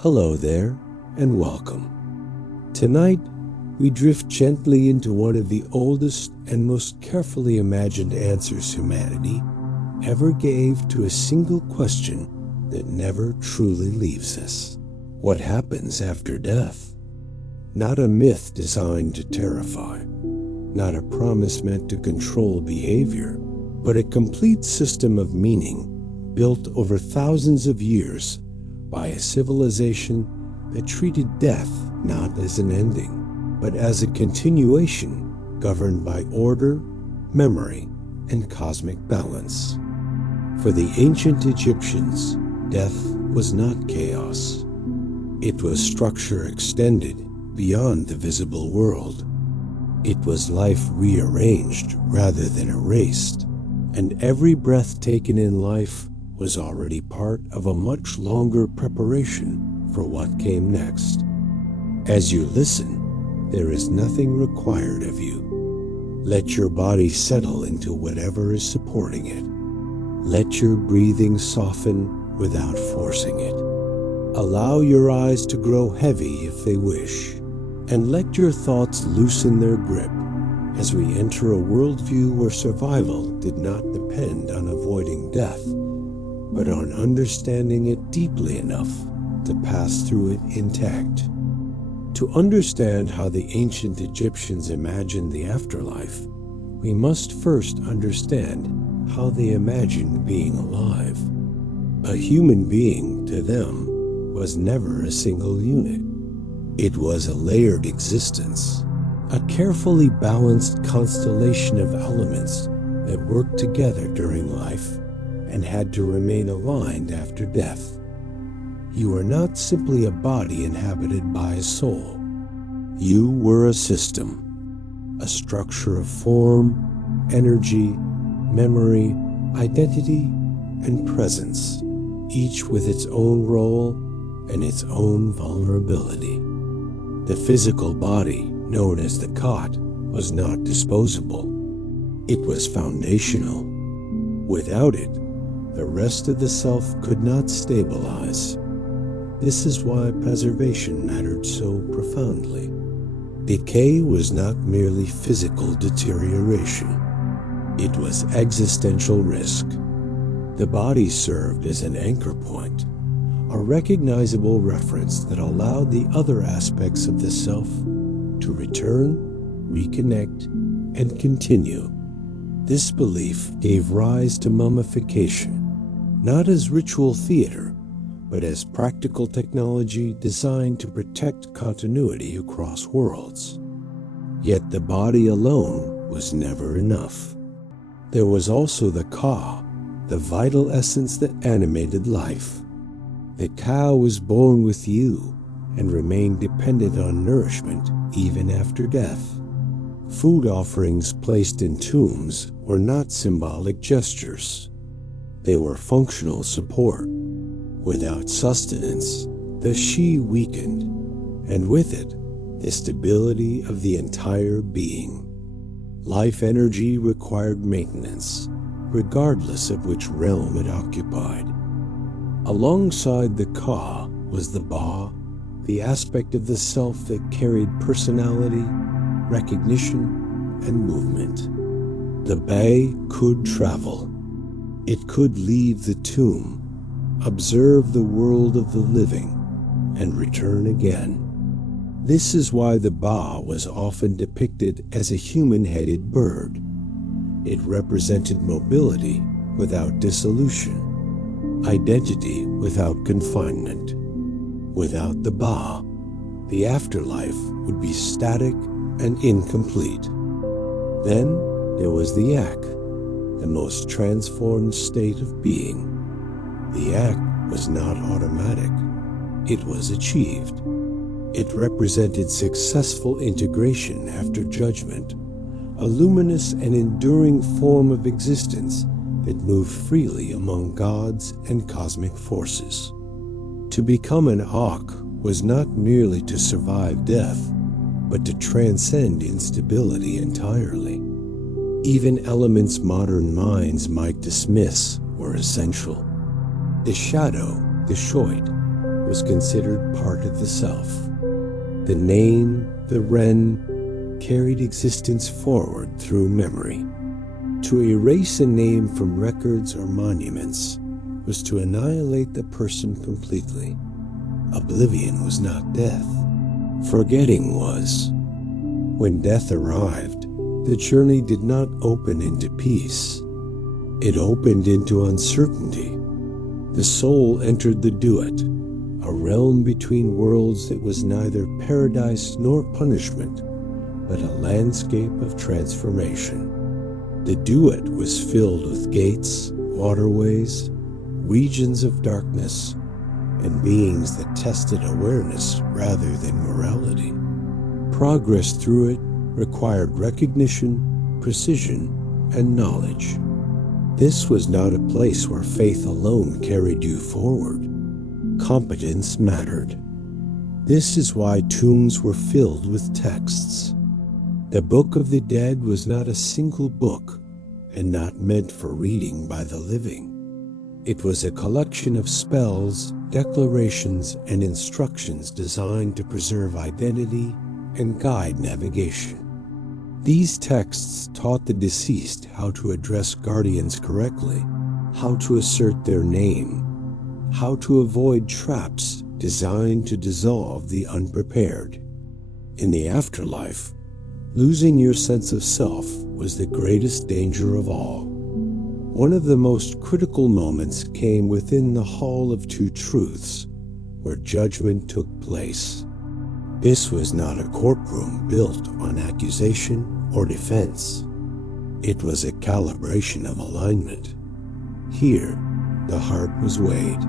Hello there, and welcome. Tonight, we drift gently into one of the oldest and most carefully imagined answers humanity ever gave to a single question that never truly leaves us. What happens after death? Not a myth designed to terrify, not a promise meant to control behavior, but a complete system of meaning built over thousands of years by a civilization that treated death not as an ending, but as a continuation governed by order, memory, and cosmic balance. For the ancient Egyptians, death was not chaos. It was structure extended beyond the visible world. It was life rearranged rather than erased, and every breath taken in life was already part of a much longer preparation for what came next. As you listen, there is nothing required of you. Let your body settle into whatever is supporting it. Let your breathing soften without forcing it. Allow your eyes to grow heavy if they wish, and let your thoughts loosen their grip as we enter a worldview where survival did not depend on avoiding death, but on understanding it deeply enough to pass through it intact. To understand how the ancient Egyptians imagined the afterlife, we must first understand how they imagined being alive. A human being, to them, was never a single unit. It was a layered existence, a carefully balanced constellation of elements that worked together during life and had to remain aligned after death. You are not simply a body inhabited by a soul. You were a system, a structure of form, energy, memory, identity, and presence, each with its own role and its own vulnerability. The physical body, known as the cot, was not disposable. It was foundational. Without it, the rest of the self could not stabilize. This is why preservation mattered so profoundly. Decay was not merely physical deterioration. It was existential risk. The body served as an anchor point, a recognizable reference that allowed the other aspects of the self to return, reconnect, and continue. This belief gave rise to mummification, not as ritual theater, but as practical technology designed to protect continuity across worlds. Yet the body alone was never enough. There was also the Ka, the vital essence that animated life. The Ka was born with you and remained dependent on nourishment even after death. Food offerings placed in tombs were not symbolic gestures. They were functional support. Without sustenance, the She weakened, and with it, the stability of the entire being. Life energy required maintenance, regardless of which realm it occupied. Alongside the Ka was the Ba, the aspect of the self that carried personality, recognition, and movement. The Ba could travel. It could leave the tomb, observe the world of the living, and return again. This is why the Ba was often depicted as a human-headed bird. It represented mobility without dissolution, identity without confinement. Without the Ba, the afterlife would be static and incomplete. Then there was the Yak, the most transformed state of being. The Yak was not automatic. It was achieved. It represented successful integration after judgment, a luminous and enduring form of existence that moved freely among gods and cosmic forces. To become an Ak was not merely to survive death, but to transcend instability entirely. Even elements modern minds might dismiss were essential. The shadow, the Shoit, was considered part of the self. The name, the Ren, carried existence forward through memory. To erase a name from records or monuments was to annihilate the person completely. Oblivion was not death. Forgetting was. When death arrived, the journey did not open into peace. It opened into uncertainty. The soul entered the duat, a realm between worlds that was neither paradise nor punishment, but a landscape of transformation. The duat was filled with gates, waterways, regions of darkness, and beings that tested awareness rather than morality. Progress through it required recognition, precision, and knowledge. This was not a place where faith alone carried you forward. Competence mattered. This is why tombs were filled with texts. The Book of the Dead was not a single book, and not meant for reading by the living. It was a collection of spells, declarations, and instructions designed to preserve identity and guide navigation. These texts taught the deceased how to address guardians correctly, how to assert their name, how to avoid traps designed to dissolve the unprepared. In the afterlife, losing your sense of self was the greatest danger of all. One of the most critical moments came within the Hall of Two Truths, where judgment took place. This was not a courtroom built on accusation or defense. It was a calibration of alignment. Here, the heart was weighed.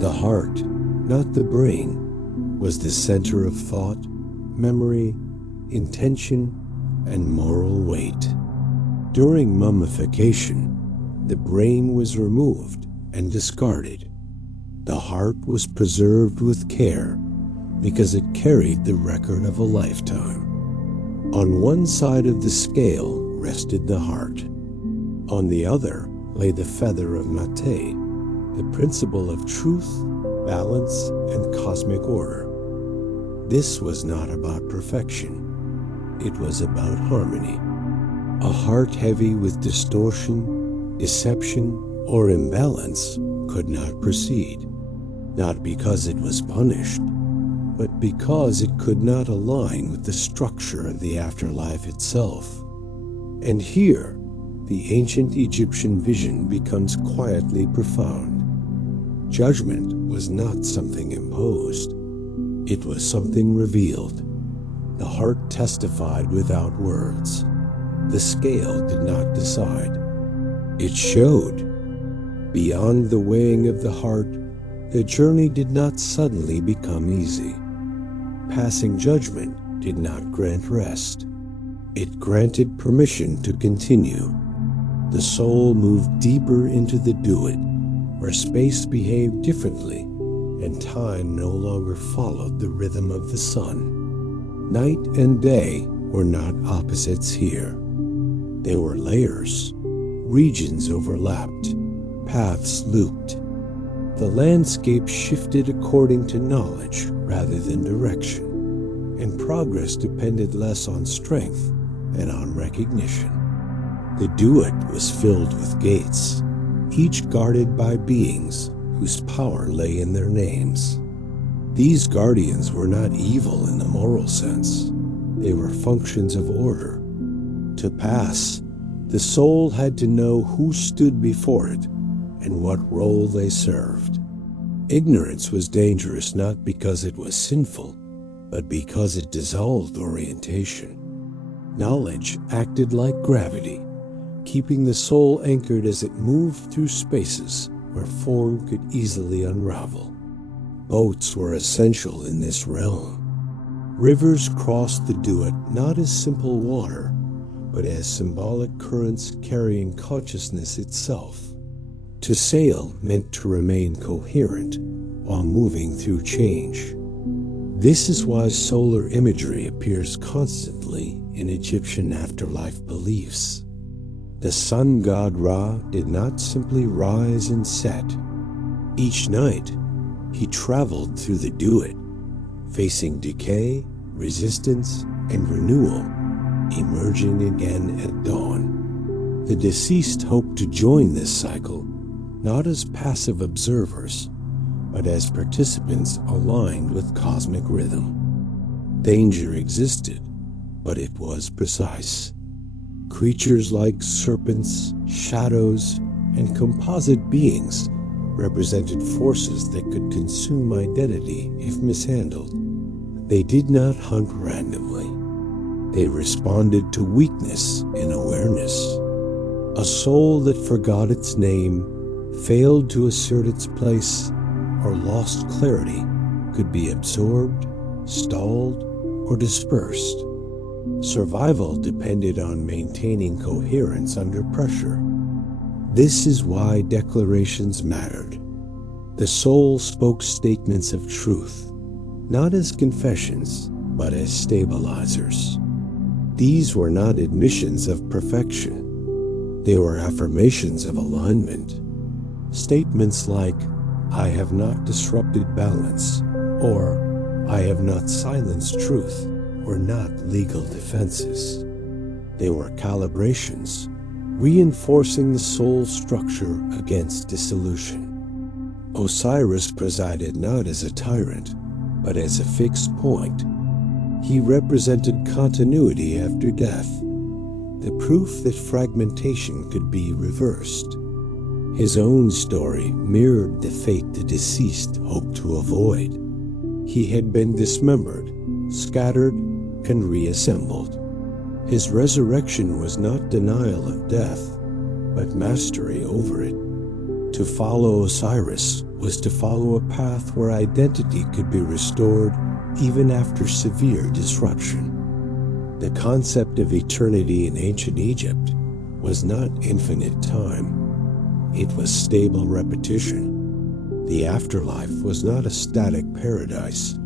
The heart, not the brain, was the center of thought, memory, intention, and moral weight. During mummification, the brain was removed and discarded. The heart was preserved with care because it carried the record of a lifetime. On one side of the scale rested the heart. On the other lay the feather of Mate, the principle of truth, balance, and cosmic order. This was not about perfection. It was about harmony. A heart heavy with distortion, deception, or imbalance could not proceed, not because it was punished, but because it could not align with the structure of the afterlife itself. And here, the ancient Egyptian vision becomes quietly profound. Judgment was not something imposed. It was something revealed. The heart testified without words. The scale did not decide. It showed. Beyond the weighing of the heart, the journey did not suddenly become easy. Passing judgment did not grant rest. It granted permission to continue. The soul moved deeper into the duat, where space behaved differently, and time no longer followed the rhythm of the sun. Night and day were not opposites here. They were layers. Regions overlapped. Paths looped. The landscape shifted according to knowledge rather than direction, and progress depended less on strength than on recognition. The duat was filled with gates, each guarded by beings whose power lay in their names. These guardians were not evil in the moral sense. They were functions of order. To pass, the soul had to know who stood before it and what role they served. Ignorance was dangerous not because it was sinful, but because it dissolved orientation. Knowledge acted like gravity, keeping the soul anchored as it moved through spaces where form could easily unravel. Boats were essential in this realm. Rivers crossed the duat not as simple water, but as symbolic currents carrying consciousness itself. To sail meant to remain coherent while moving through change. This is why solar imagery appears constantly in Egyptian afterlife beliefs. The sun god Ra did not simply rise and set. Each night, He traveled through the do-it, facing decay, resistance, and renewal, emerging again at dawn. The deceased hoped to join this cycle, not as passive observers, but as participants aligned with cosmic rhythm. Danger existed, but it was precise. Creatures like serpents, shadows, and composite beings represented forces that could consume identity if mishandled. They did not hunt randomly. They responded to weakness and awareness. A soul that forgot its name, failed to assert its place, or lost clarity could be absorbed, stalled, or dispersed. Survival depended on maintaining coherence under pressure. This is why declarations mattered. The soul spoke statements of truth, not as confessions, but as stabilizers. These were not admissions of perfection. They were affirmations of alignment. Statements like, "I have not disrupted balance," or "I have not silenced truth," were not legal defenses. They were calibrations, reinforcing the soul's structure against dissolution. Osiris presided not as a tyrant, but as a fixed point. He represented continuity after death, the proof that fragmentation could be reversed. His own story mirrored the fate the deceased hoped to avoid. He had been dismembered, scattered, and reassembled. His resurrection was not denial of death, but mastery over it. To follow Osiris was to follow a path where identity could be restored even after severe disruption. The concept of eternity in ancient Egypt was not infinite time. It was stable repetition. The afterlife was not a static paradise,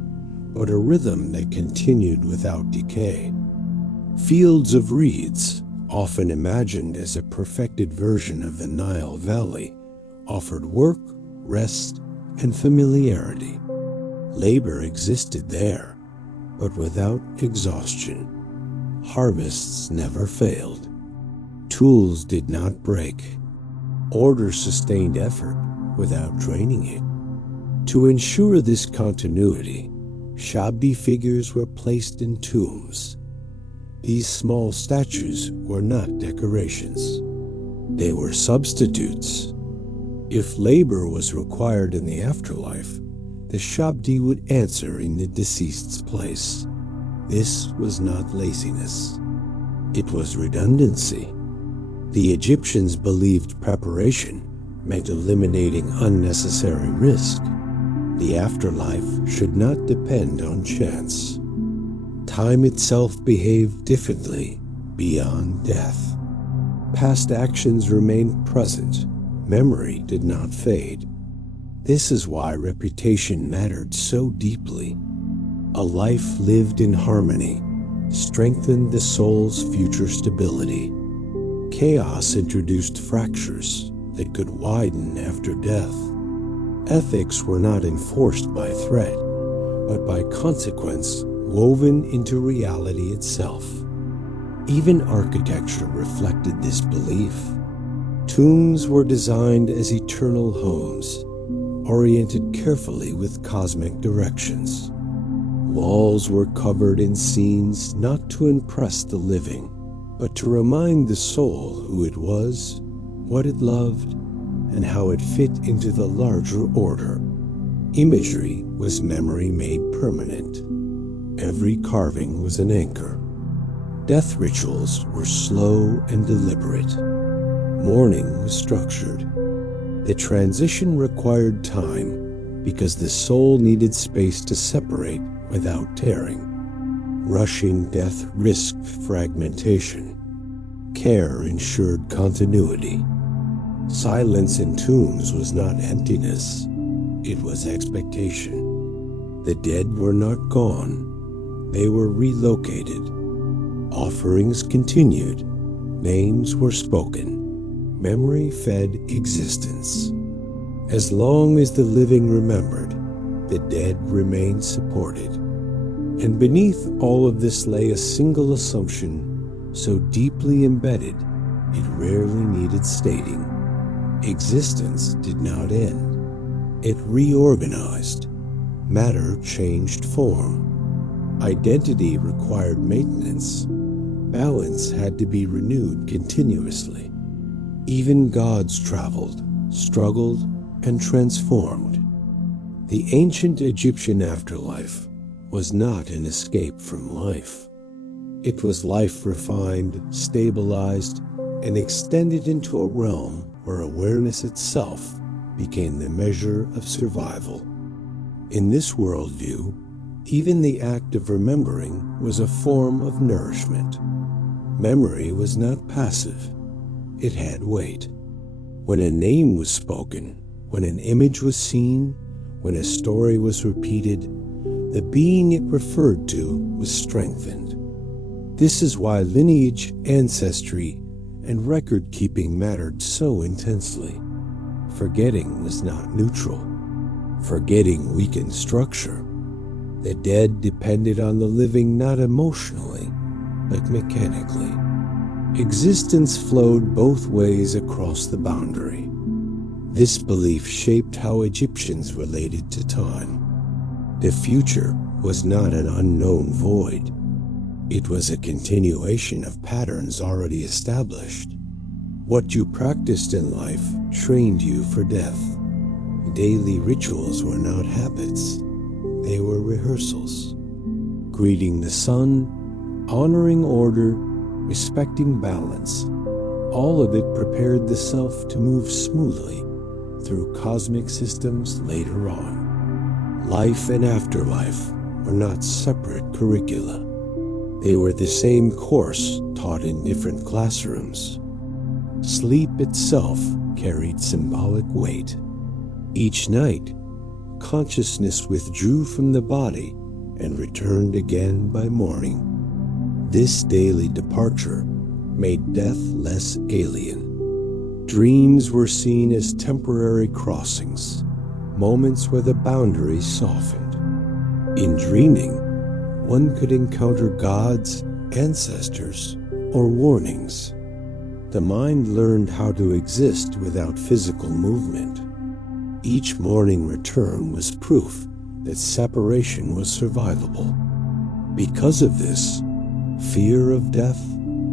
but a rhythm that continued without decay. Fields of reeds, often imagined as a perfected version of the Nile Valley, offered work, rest, and familiarity. Labor existed there, but without exhaustion. Harvests never failed. Tools did not break. Order sustained effort without draining it. To ensure this continuity, Shabdi figures were placed in tombs. These small statues were not decorations. They were substitutes. If labor was required in the afterlife, the Shabdi would answer in the deceased's place. This was not laziness. It was redundancy. The Egyptians believed preparation meant eliminating unnecessary risk. The afterlife should not depend on chance. Time itself behaved differently beyond death. Past actions remained present. Memory did not fade. This is why reputation mattered so deeply. A life lived in harmony strengthened the soul's future stability. Chaos introduced fractures that could widen after death. Ethics were not enforced by threat, but by consequence woven into reality itself. Even architecture reflected this belief. Tombs were designed as eternal homes, oriented carefully with cosmic directions. Walls were covered in scenes not to impress the living, but to remind the soul who it was, what it loved, and how it fit into the larger order. Imagery was memory made permanent. Every carving was an anchor. Death rituals were slow and deliberate. Mourning was structured. The transition required time because the soul needed space to separate without tearing. Rushing death risked fragmentation. Care ensured continuity. Silence in tombs was not emptiness. It was expectation. The dead were not gone. They were relocated. Offerings continued. Names were spoken. Memory fed existence. As long as the living remembered, the dead remained supported. And beneath all of this lay a single assumption so deeply embedded it rarely needed stating. Existence did not end. It reorganized. Matter changed form. Identity required maintenance. Balance had to be renewed continuously. Even gods traveled, struggled, and transformed. The ancient Egyptian afterlife was not an escape from life. It was life refined, stabilized, and extended into a realm where awareness itself became the measure of survival. In this worldview, even the act of remembering was a form of nourishment. Memory was not passive. It had weight. When a name was spoken, when an image was seen, when a story was repeated, the being it referred to was strengthened. This is why lineage, ancestry, and record-keeping mattered so intensely. Forgetting was not neutral. Forgetting weakened structure. The dead depended on the living not emotionally, but mechanically. Existence flowed both ways across the boundary. This belief shaped how Egyptians related to time. The future was not an unknown void. It was a continuation of patterns already established. What you practiced in life trained you for death. Daily rituals were not habits. They were rehearsals. Greeting the sun, honoring order, respecting balance, all of it prepared the self to move smoothly through cosmic systems later on. Life and afterlife were not separate curricula. They were the same course taught in different classrooms. Sleep itself carried symbolic weight. Each night, consciousness withdrew from the body and returned again by morning. This daily departure made death less alien. Dreams were seen as temporary crossings, moments where the boundaries softened. In dreaming, one could encounter gods, ancestors, or warnings. The mind learned how to exist without physical movement. Each morning return was proof that separation was survivable. Because of this, fear of death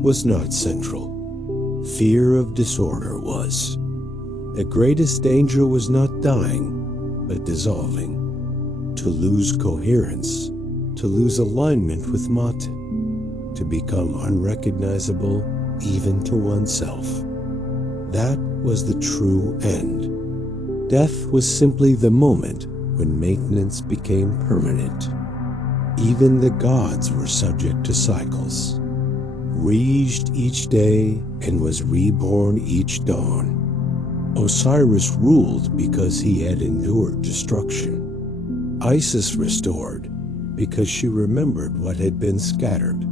was not central. Fear of disorder was. The greatest danger was not dying, but dissolving. To lose coherence, to lose alignment with Mat, to become unrecognizable even to oneself. That was the true end. Death was simply the moment when maintenance became permanent. Even the gods were subject to cycles. Re-aged each day and was reborn each dawn. Osiris ruled because he had endured destruction. Isis restored because she remembered what had been scattered.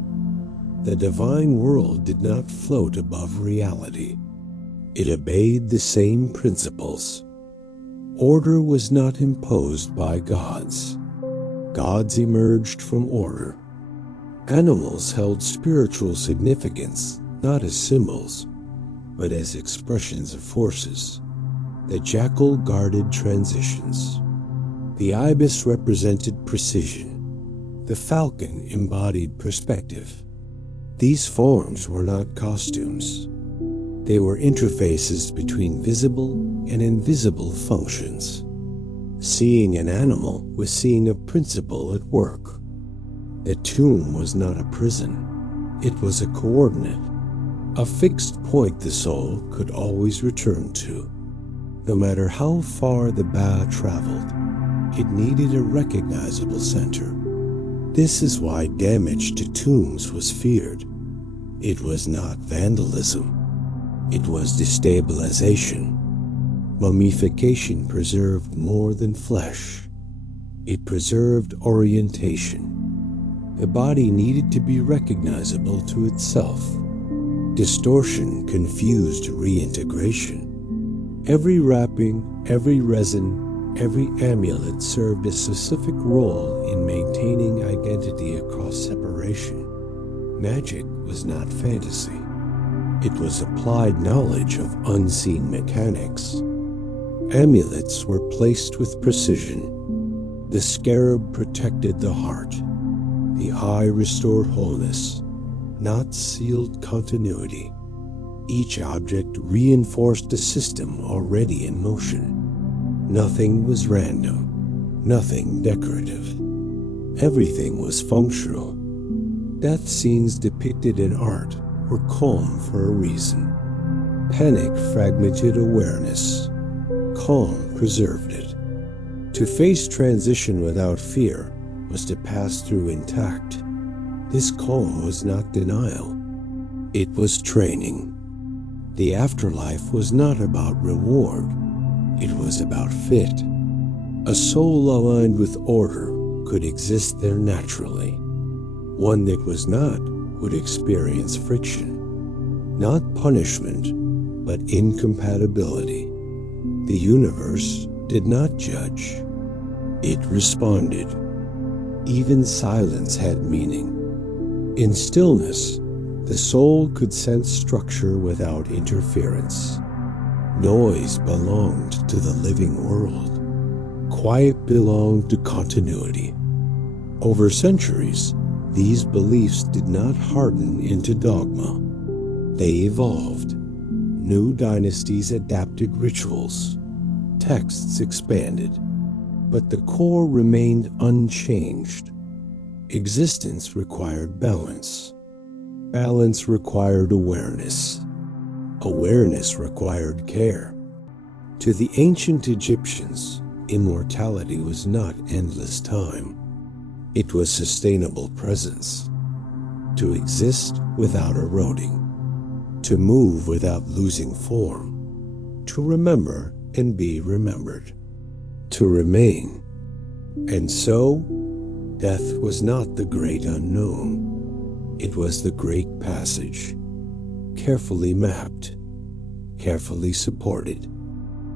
The divine world did not float above reality. It obeyed the same principles. Order was not imposed by gods. Gods emerged from order. Animals held spiritual significance, not as symbols, but as expressions of forces. The jackal guarded transitions. The ibis represented precision. The falcon embodied perspective. These forms were not costumes. They were interfaces between visible and invisible functions. Seeing an animal was seeing a principle at work. The tomb was not a prison. It was a coordinate, a fixed point the soul could always return to. No matter how far the Ba traveled, it needed a recognizable center. This is why damage to tombs was feared. It was not vandalism. It was destabilization. Mummification preserved more than flesh. It preserved orientation. The body needed to be recognizable to itself. Distortion confused reintegration. Every wrapping, every resin, Every amulet served a specific role in maintaining identity across separation. Magic was not fantasy. It was applied knowledge of unseen mechanics. Amulets were placed with precision. The scarab protected the heart. The eye restored wholeness, not sealed continuity. Each object reinforced a system already in motion. Nothing was random, nothing decorative. Everything was functional. Death scenes depicted in art were calm for a reason. Panic fragmented awareness. Calm preserved it. To face transition without fear was to pass through intact. This calm was not denial. It was training. The afterlife was not about reward. It was about fit. A soul aligned with order could exist there naturally. One that was not would experience friction. Not punishment, but incompatibility. The universe did not judge. It responded. Even silence had meaning. In stillness, the soul could sense structure without interference. Noise belonged to the living world. Quiet belonged to continuity. Over centuries, these beliefs did not harden into dogma. They evolved. New dynasties adapted rituals. Texts expanded. But the core remained unchanged. Existence required balance. Balance required awareness. Awareness required care. To the ancient Egyptians, immortality was not endless time. It was sustainable presence. To exist without eroding. To move without losing form. To remember and be remembered. To remain. And so, death was not the great unknown. It was the great passage. Carefully mapped, carefully supported,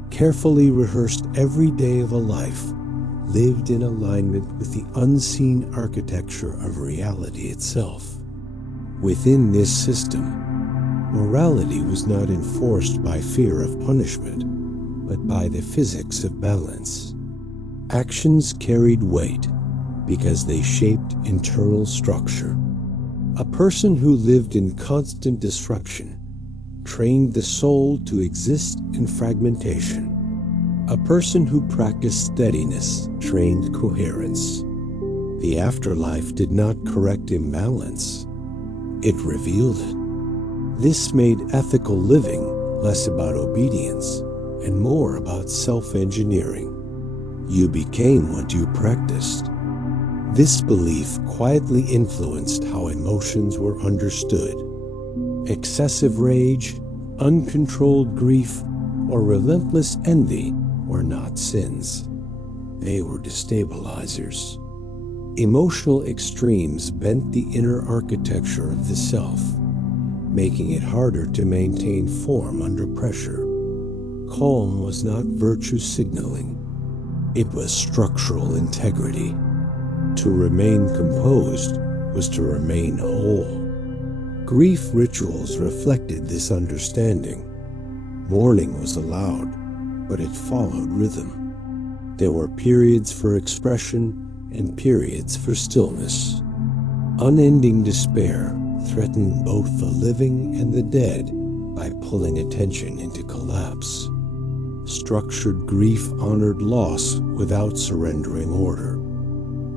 carefully rehearsed every day of a life, lived in alignment with the unseen architecture of reality itself. Within this system, morality was not enforced by fear of punishment, but by the physics of balance. Actions carried weight because they shaped internal structure. A person who lived in constant disruption trained the soul to exist in fragmentation. A person who practiced steadiness trained coherence. The afterlife did not correct imbalance. It revealed it. This made ethical living less about obedience and more about self-engineering. You became what you practiced. This belief quietly influenced how emotions were understood. Excessive rage, uncontrolled grief, or relentless envy were not sins. They were destabilizers. Emotional extremes bent the inner architecture of the self, making it harder to maintain form under pressure. Calm was not virtue signaling. It was structural integrity. To remain composed was to remain whole. Grief rituals reflected this understanding. Mourning was allowed, but it followed rhythm. There were periods for expression and periods for stillness. Unending despair threatened both the living and the dead by pulling attention into collapse. Structured grief honored loss without surrendering order.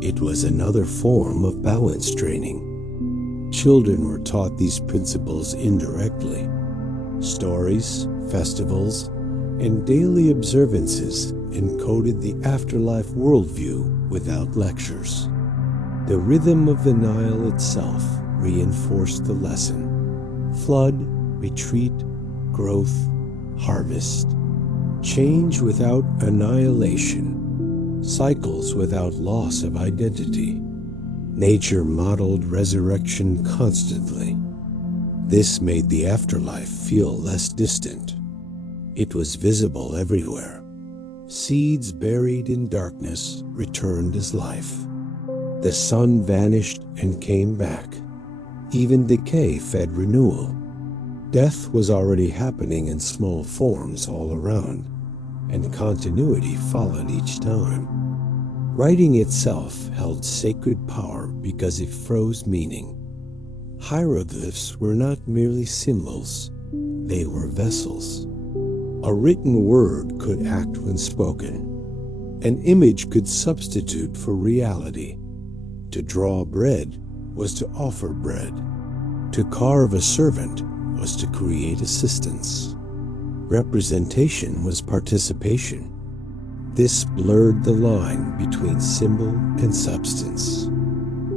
It was another form of balance training. Children were taught these principles indirectly. Stories, festivals, and daily observances encoded the afterlife worldview without lectures. The rhythm of the Nile itself reinforced the lesson. Flood, retreat, growth, harvest. Change without annihilation. Cycles without loss of identity. Nature modeled resurrection constantly. This made the afterlife feel less distant. It was visible everywhere. Seeds buried in darkness returned as life. The sun vanished and came back. Even decay fed renewal. Death was already happening in small forms all around, and continuity followed each time. Writing itself held sacred power because it froze meaning. Hieroglyphs were not merely symbols, they were vessels. A written word could act when spoken. An image could substitute for reality. To draw bread was to offer bread. To carve a servant was to create assistance. Representation was participation. This blurred the line between symbol and substance.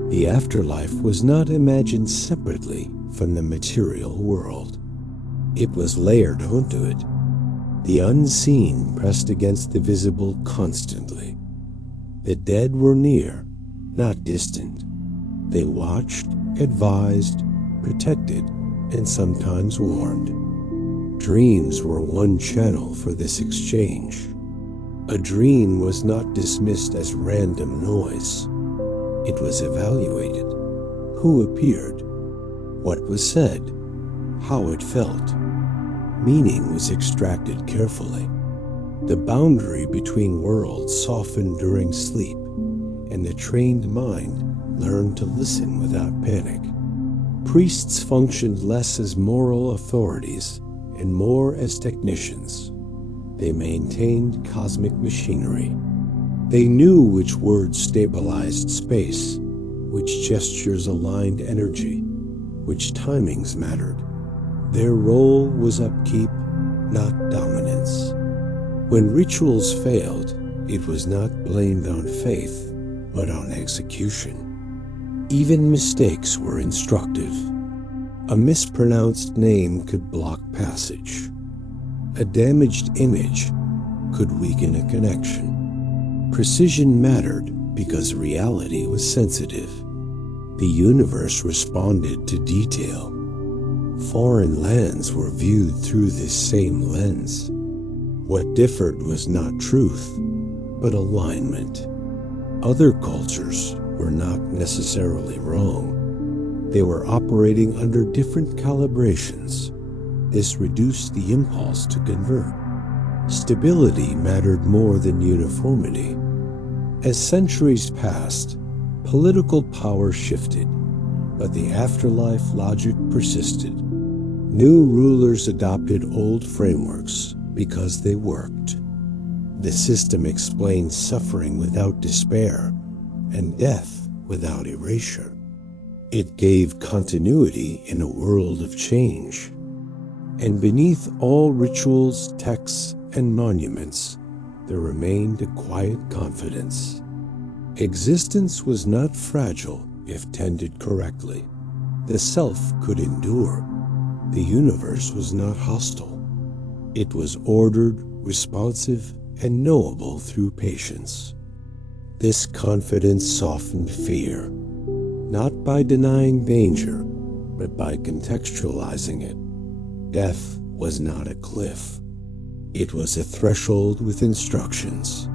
The afterlife was not imagined separately from the material world. It was layered onto it. The unseen pressed against the visible constantly. The dead were near, not distant. They watched, advised, protected, and sometimes warned. Dreams were one channel for this exchange. A dream was not dismissed as random noise. It was evaluated. Who appeared? What was said? How it felt? Meaning was extracted carefully. The boundary between worlds softened during sleep, and the trained mind learned to listen without panic. Priests functioned less as moral authorities and more as technicians. They maintained cosmic machinery. They knew which words stabilized space, which gestures aligned energy, which timings mattered. Their role was upkeep, not dominance. When rituals failed, it was not blamed on faith, but on execution. Even mistakes were instructive. A mispronounced name could block passage. A damaged image could weaken a connection. Precision mattered because reality was sensitive. The universe responded to detail. Foreign lands were viewed through this same lens. What differed was not truth, but alignment. Other cultures were not necessarily wrong. They were operating under different calibrations. This reduced the impulse to convert. Stability mattered more than uniformity. As centuries passed, political power shifted, but the afterlife logic persisted. New rulers adopted old frameworks because they worked. The system explained suffering without despair and death without erasure. It gave continuity in a world of change. And beneath all rituals, texts, and monuments, there remained a quiet confidence. Existence was not fragile if tended correctly. The self could endure. The universe was not hostile. It was ordered, responsive, and knowable through patience. This confidence softened fear, not by denying danger, but by contextualizing it. Death was not a cliff. It was a threshold with instructions.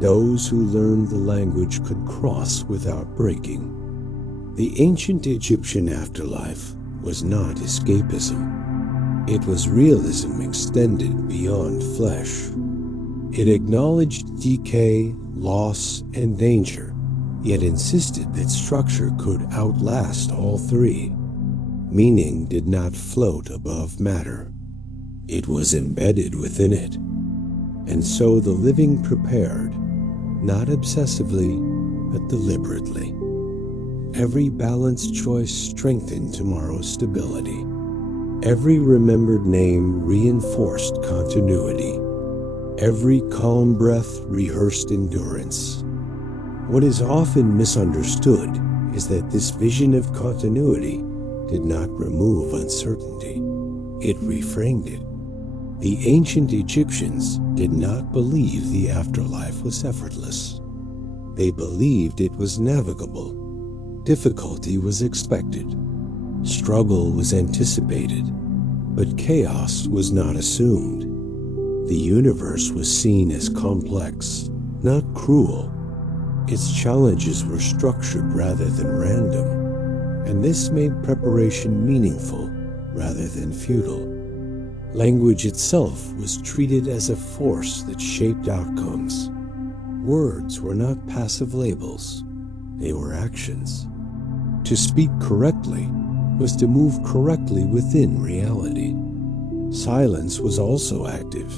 Those who learned the language could cross without breaking. The ancient Egyptian afterlife was not escapism. It was realism extended beyond flesh. It acknowledged decay, loss, and danger, yet insisted that structure could outlast all three. Meaning did not float above matter. It was embedded within it. And so the living prepared, not obsessively, but deliberately. Every balanced choice strengthened tomorrow's stability. Every remembered name reinforced continuity. Every calm breath rehearsed endurance. What is often misunderstood is that this vision of continuity did not remove uncertainty. It reframed it. The ancient Egyptians did not believe the afterlife was effortless. They believed it was navigable. Difficulty was expected. Struggle was anticipated. But chaos was not assumed. The universe was seen as complex, not cruel. Its challenges were structured rather than random, and this made preparation meaningful rather than futile. Language itself was treated as a force that shaped outcomes. Words were not passive labels, they were actions. To speak correctly was to move correctly within reality. Silence was also active.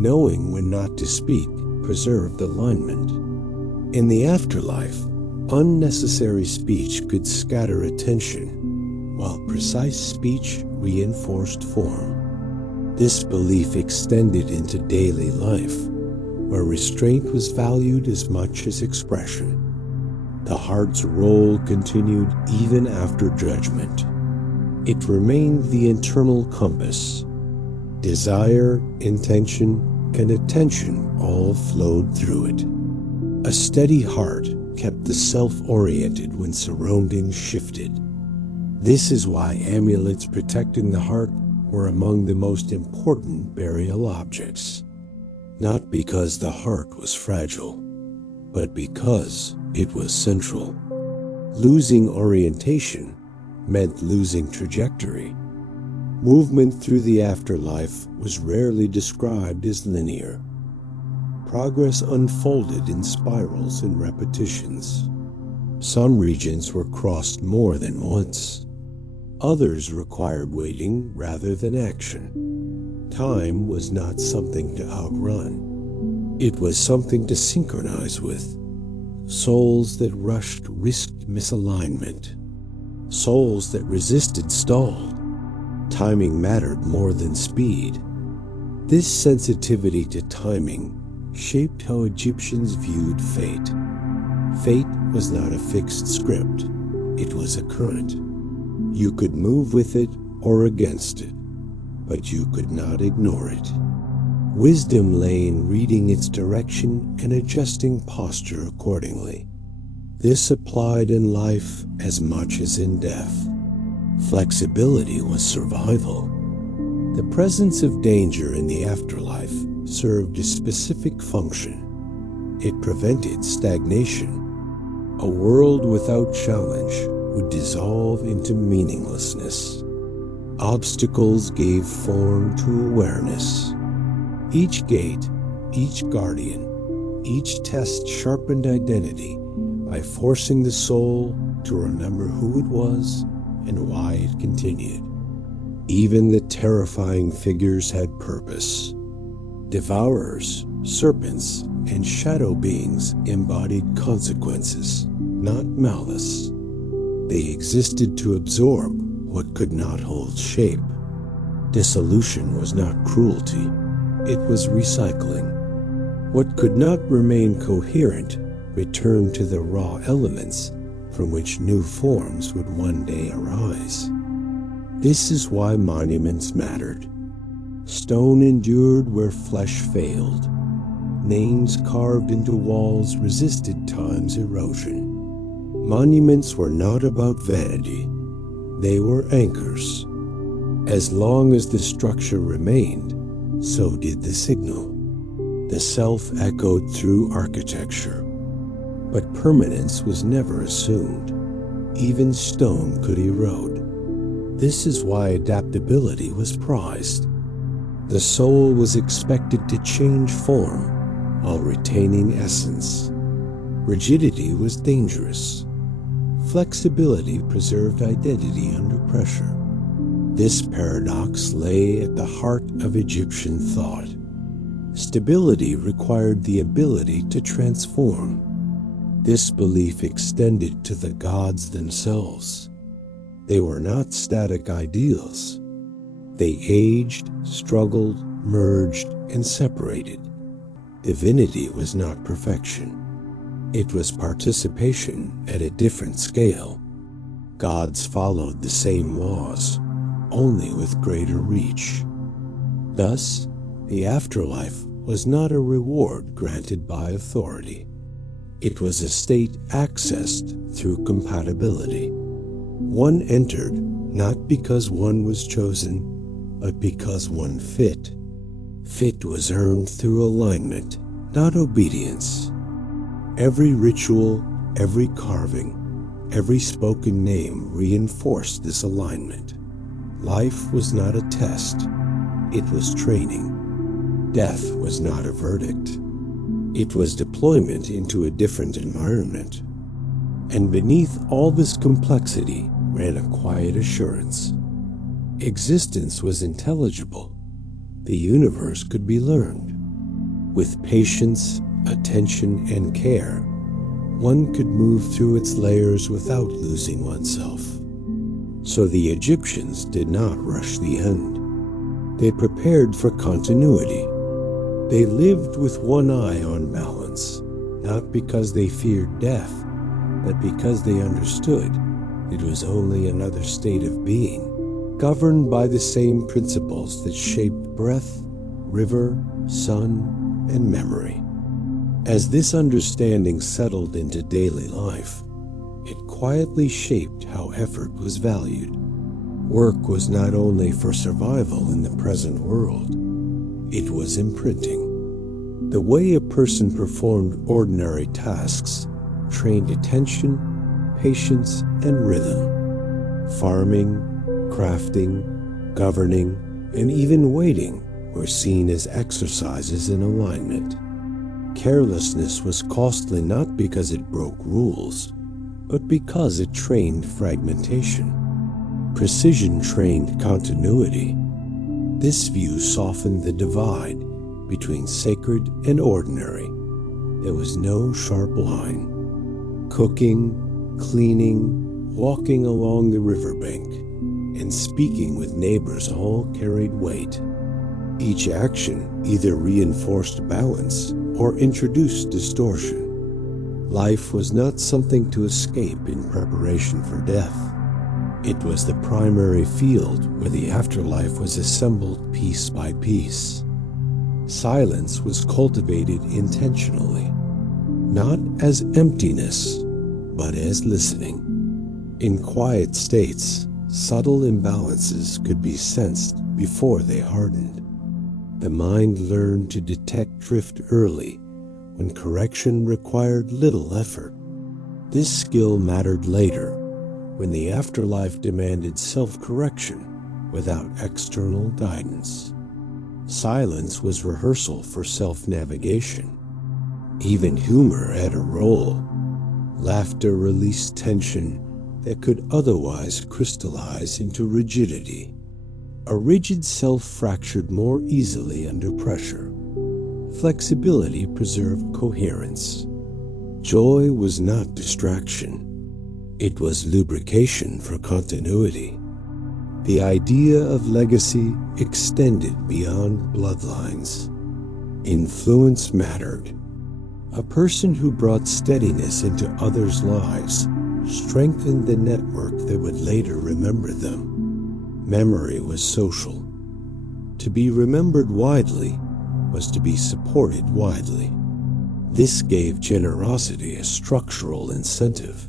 Knowing when not to speak preserved alignment. In the afterlife, unnecessary speech could scatter attention, while precise speech reinforced form. This belief extended into daily life, where restraint was valued as much as expression. The heart's role continued even after judgment. It remained the internal compass. Desire, intention, and attention all flowed through it. A steady heart kept the self oriented when surroundings shifted. This is why amulets protecting the heart were among the most important burial objects. Not because the heart was fragile, but because it was central. Losing orientation meant losing trajectory. Movement through the afterlife was rarely described as linear. Progress unfolded in spirals and repetitions. Some regions were crossed more than once. Others required waiting rather than action. Time was not something to outrun. It was something to synchronize with. Souls that rushed risked misalignment. Souls that resisted stalled. Timing mattered more than speed. This sensitivity to timing shaped how Egyptians viewed fate. Fate was not a fixed script. It was a current. You could move with it or against it, but you could not ignore it. Wisdom lay in reading its direction and adjusting posture accordingly. This applied in life as much as in death. Flexibility was survival. The presence of danger in the afterlife served a specific function. It prevented stagnation. A world without challenge would dissolve into meaninglessness. Obstacles gave form to awareness. Each gate, each guardian, each test sharpened identity by forcing the soul to remember who it was and why it continued. Even the terrifying figures had purpose. Devourers, serpents, and shadow beings embodied consequences, not malice. They existed to absorb what could not hold shape. Dissolution was not cruelty, it was recycling. What could not remain coherent returned to the raw elements from which new forms would one day arise. This is why monuments mattered. Stone endured where flesh failed. Names carved into walls resisted time's erosion. Monuments were not about vanity. They were anchors. As long as the structure remained, so did the signal. The self echoed through architecture. But permanence was never assumed. Even stone could erode. This is why adaptability was prized. The soul was expected to change form while retaining essence. Rigidity was dangerous. Flexibility preserved identity under pressure. This paradox lay at the heart of Egyptian thought. Stability required the ability to transform. This belief extended to the gods themselves. They were not static ideals. They aged, struggled, merged, and separated. Divinity was not perfection. It was participation at a different scale. Gods followed the same laws, only with greater reach. Thus, the afterlife was not a reward granted by authority. It was a state accessed through compatibility. One entered not because one was chosen, but because one fit. Fit was earned through alignment, not obedience. Every ritual, every carving, every spoken name reinforced this alignment. Life was not a test, it was training. Death was not a verdict. It was deployment into a different environment. And beneath all this complexity ran a quiet assurance. Existence was intelligible. The universe could be learned. With patience, attention, and care, one could move through its layers without losing oneself. So the Egyptians did not rush the end. They prepared for continuity. They lived with one eye on balance, not because they feared death, but because they understood it was only another state of being, governed by the same principles that shaped breath, river, sun, and memory. As this understanding settled into daily life, it quietly shaped how effort was valued. Work was not only for survival in the present world, it was imprinting. The way a person performed ordinary tasks trained attention, patience, and rhythm. Farming, crafting, governing, and even waiting were seen as exercises in alignment. Carelessness was costly not because it broke rules, but because it trained fragmentation. Precision trained continuity. This view softened the divide between sacred and ordinary. There was no sharp line. Cooking, cleaning, walking along the riverbank, and speaking with neighbors all carried weight. Each action either reinforced balance or introduced distortion. Life was not something to escape in preparation for death. It was the primary field where the afterlife was assembled piece by piece. Silence was cultivated intentionally, not as emptiness, but as listening. In quiet states, subtle imbalances could be sensed before they hardened. The mind learned to detect drift early when correction required little effort. This skill mattered later when the afterlife demanded self-correction without external guidance. Silence was rehearsal for self-navigation. Even humor had a role. Laughter released tension that could otherwise crystallize into rigidity. A rigid self fractured more easily under pressure. Flexibility preserved coherence. Joy was not distraction. It was lubrication for continuity. The idea of legacy extended beyond bloodlines. Influence mattered. A person who brought steadiness into others' lives strengthened the network that would later remember them. Memory was social. To be remembered widely was to be supported widely. This gave generosity a structural incentive.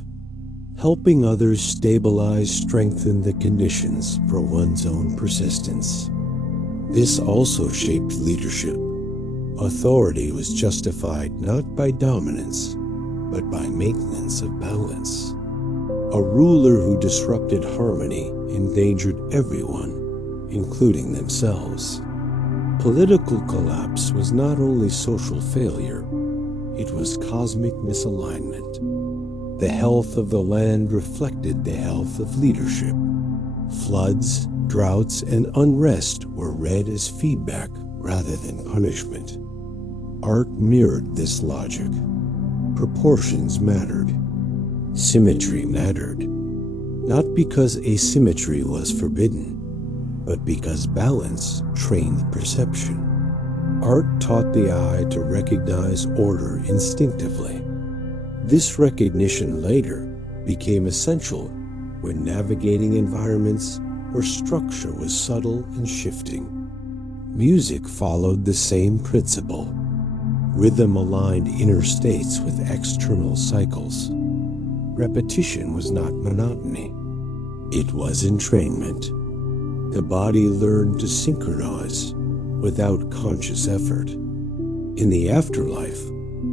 Helping others stabilize strengthened the conditions for one's own persistence. This also shaped leadership. Authority was justified not by dominance, but by maintenance of balance. A ruler who disrupted harmony endangered everyone, including themselves. Political collapse was not only social failure, it was cosmic misalignment. The health of the land reflected the health of leadership. Floods, droughts, and unrest were read as feedback rather than punishment. Art mirrored this logic. Proportions mattered. Symmetry mattered, not because asymmetry was forbidden, but because balance trained perception. Art taught the eye to recognize order instinctively. This recognition later became essential when navigating environments where structure was subtle and shifting. Music followed the same principle. Rhythm aligned inner states with external cycles. Repetition was not monotony. It was entrainment. The body learned to synchronize, without conscious effort. In the afterlife,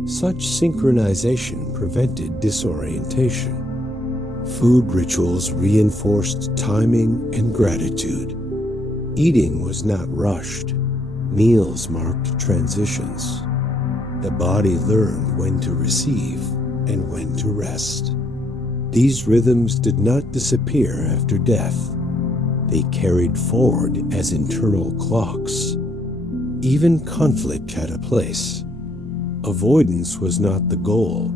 such synchronization prevented disorientation. Food rituals reinforced timing and gratitude. Eating was not rushed. Meals marked transitions. The body learned when to receive and when to rest. These rhythms did not disappear after death. They carried forward as internal clocks. Even conflict had a place. Avoidance was not the goal.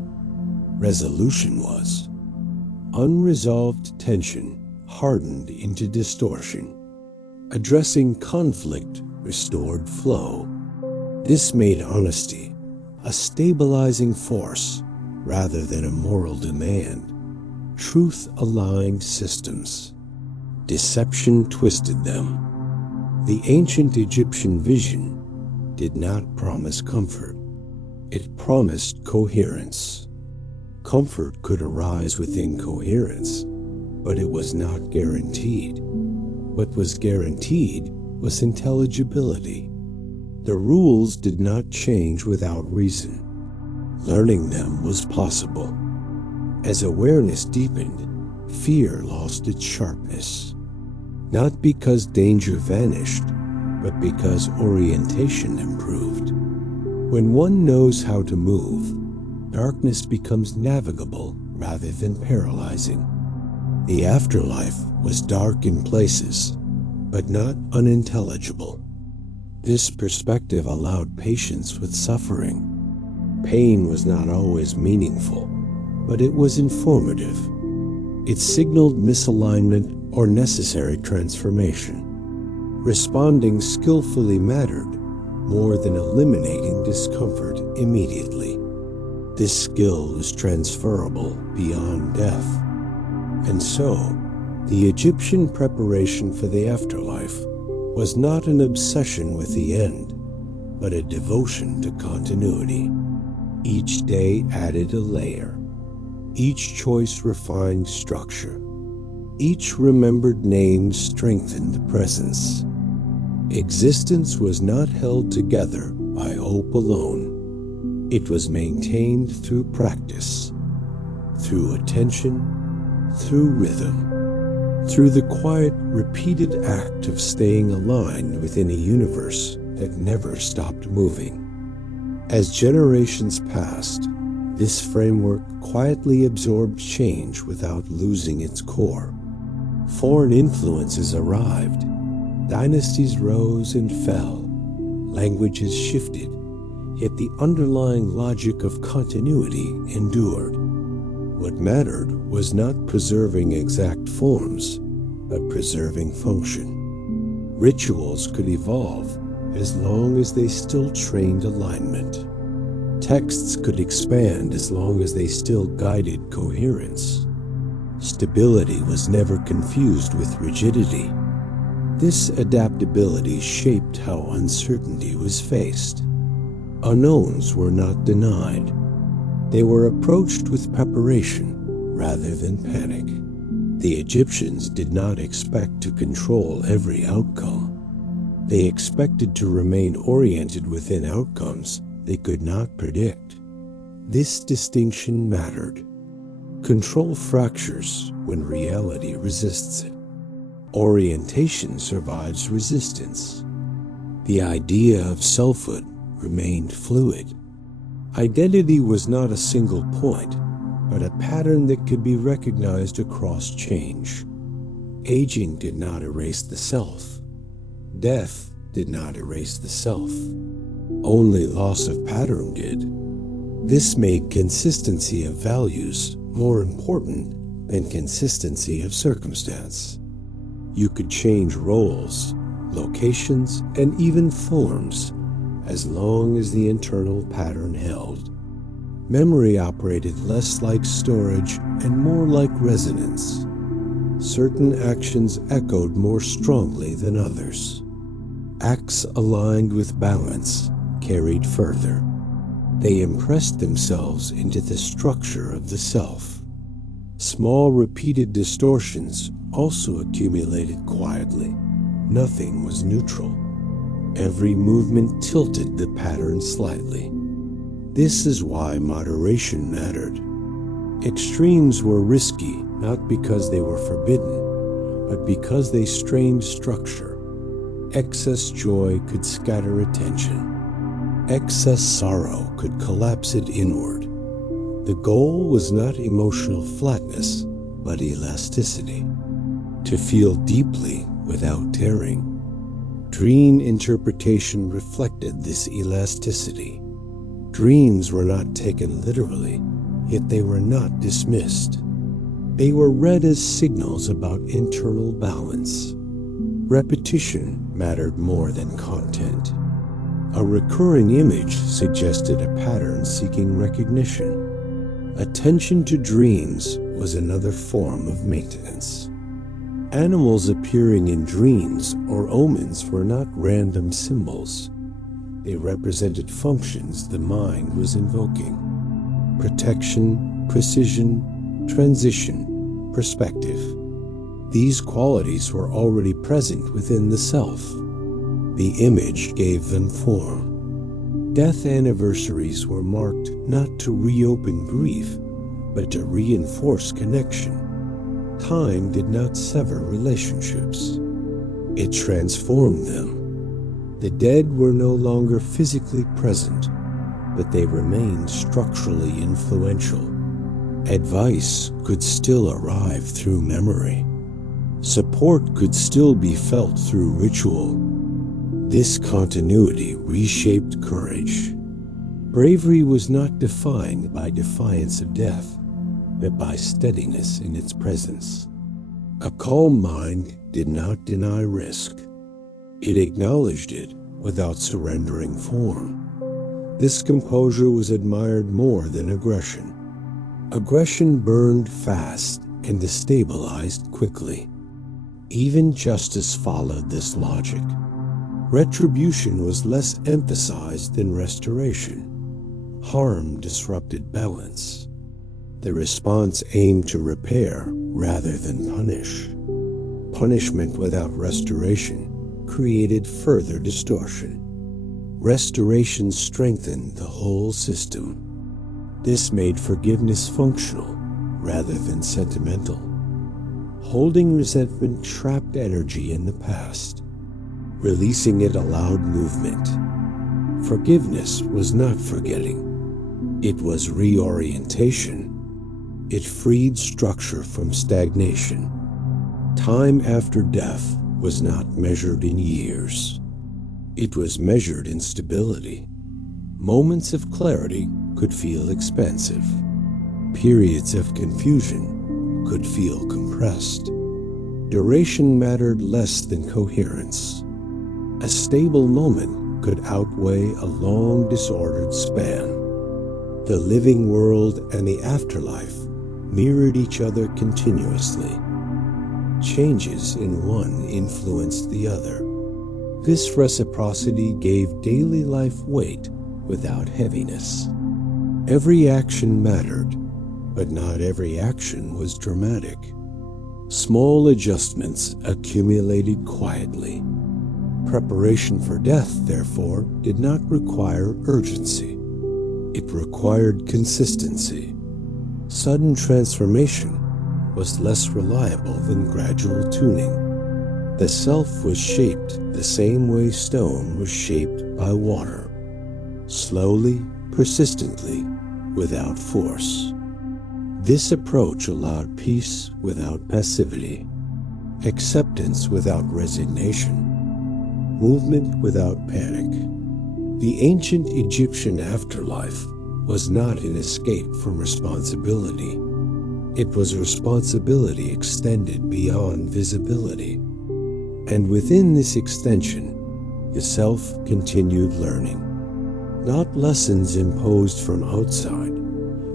Resolution was. Unresolved tension hardened into distortion. Addressing conflict restored flow. This made honesty a stabilizing force rather than a moral demand. Truth aligned systems. Deception twisted them. The ancient Egyptian vision did not promise comfort. It promised coherence. Comfort could arise within coherence, but it was not guaranteed. What was guaranteed was intelligibility. The rules did not change without reason. Learning them was possible. As awareness deepened, fear lost its sharpness. Not because danger vanished, but because orientation improved. When one knows how to move, darkness becomes navigable rather than paralyzing. The afterlife was dark in places, but not unintelligible. This perspective allowed patience with suffering. Pain was not always meaningful, but it was informative. It signaled misalignment or necessary transformation. Responding skillfully mattered more than eliminating discomfort immediately. This skill was transferable beyond death. And so, the Egyptian preparation for the afterlife was not an obsession with the end, but a devotion to continuity. Each day added a layer. Each choice refined structure. Each remembered name strengthened presence. Existence was not held together by hope alone. It was maintained through practice, through attention, through rhythm, through the quiet, repeated act of staying aligned within a universe that never stopped moving. As generations passed, this framework quietly absorbed change without losing its core. Foreign influences arrived. Dynasties rose and fell. Languages shifted, yet the underlying logic of continuity endured. What mattered was not preserving exact forms, but preserving function. Rituals could evolve as long as they still trained alignment. Texts could expand as long as they still guided coherence. Stability was never confused with rigidity. This adaptability shaped how uncertainty was faced. Unknowns were not denied. They were approached with preparation rather than panic. The Egyptians did not expect to control every outcome. They expected to remain oriented within outcomes they could not predict. This distinction mattered. Control fractures when reality resists it. Orientation survives resistance. The idea of selfhood remained fluid. Identity was not a single point, but a pattern that could be recognized across change. Aging did not erase the self. Death did not erase the self. Only loss of pattern did. This made consistency of values more important than consistency of circumstance. You could change roles, locations, and even forms as long as the internal pattern held. Memory operated less like storage and more like resonance. Certain actions echoed more strongly than others. Acts aligned with balance carried further. They impressed themselves into the structure of the self. Small repeated distortions also accumulated quietly. Nothing was neutral. Every movement tilted the pattern slightly. This is why moderation mattered. Extremes were risky not because they were forbidden, but because they strained structure. Excess joy could scatter attention. Excess sorrow could collapse it inward. The goal was not emotional flatness, but elasticity. To feel deeply without tearing. Dream interpretation reflected this elasticity. Dreams were not taken literally, yet they were not dismissed. They were read as signals about internal balance. Repetition mattered more than content. A recurring image suggested a pattern seeking recognition. Attention to dreams was another form of maintenance. Animals appearing in dreams or omens were not random symbols. They represented functions the mind was invoking. Protection, precision, transition, perspective. These qualities were already present within the self. The image gave them form. Death anniversaries were marked not to reopen grief, but to reinforce connection. Time did not sever relationships. It transformed them. The dead were no longer physically present, but they remained structurally influential. Advice could still arrive through memory. Support could still be felt through ritual. This continuity reshaped courage. Bravery was not defined by defiance of death, but by steadiness in its presence. A calm mind did not deny risk. It acknowledged it without surrendering form. This composure was admired more than aggression. Aggression burned fast and destabilized quickly. Even justice followed this logic. Retribution was less emphasized than restoration. Harm disrupted balance. The response aimed to repair rather than punish. Punishment without restoration created further distortion. Restoration strengthened the whole system. This made forgiveness functional rather than sentimental. Holding resentment trapped energy in the past. Releasing it allowed movement. Forgiveness was not forgetting. It was reorientation. It freed structure from stagnation. Time after death was not measured in years. It was measured in stability. Moments of clarity could feel expansive. Periods of confusion could feel compressed. Duration mattered less than coherence. A stable moment could outweigh a long disordered span. The living world and the afterlife mirrored each other continuously. Changes in one influenced the other. This reciprocity gave daily life weight without heaviness. Every action mattered, but not every action was dramatic. Small adjustments accumulated quietly. Preparation for death, therefore, did not require urgency. It required consistency. Sudden transformation was less reliable than gradual tuning. The self was shaped the same way stone was shaped by water. Slowly, persistently, without force. This approach allowed peace without passivity, acceptance without resignation, movement without panic. The ancient Egyptian afterlife was not an escape from responsibility. It was responsibility extended beyond visibility. And within this extension, the self continued learning. Not lessons imposed from outside,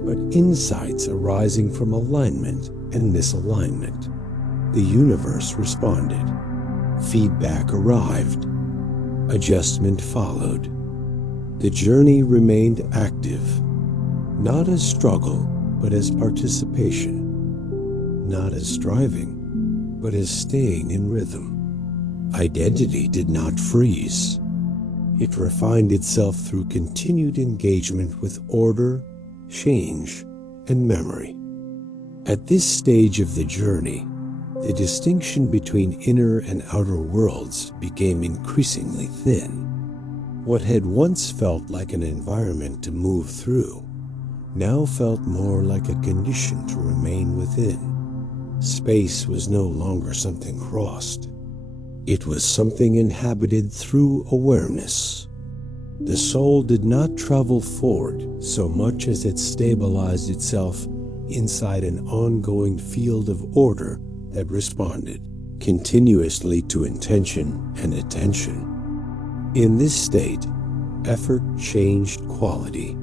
but insights arising from alignment and misalignment. The universe responded. Feedback arrived. Adjustment followed. The journey remained active, not as struggle, but as participation, not as striving, but as staying in rhythm. Identity did not freeze. It refined itself through continued engagement with order, change, and memory. At this stage of the journey, the distinction between inner and outer worlds became increasingly thin. What had once felt like an environment to move through now felt more like a condition to remain within. Space was no longer something crossed. It was something inhabited through awareness. The soul did not travel forward so much as it stabilized itself inside an ongoing field of order that responded continuously to intention and attention. In this state, effort changed quality.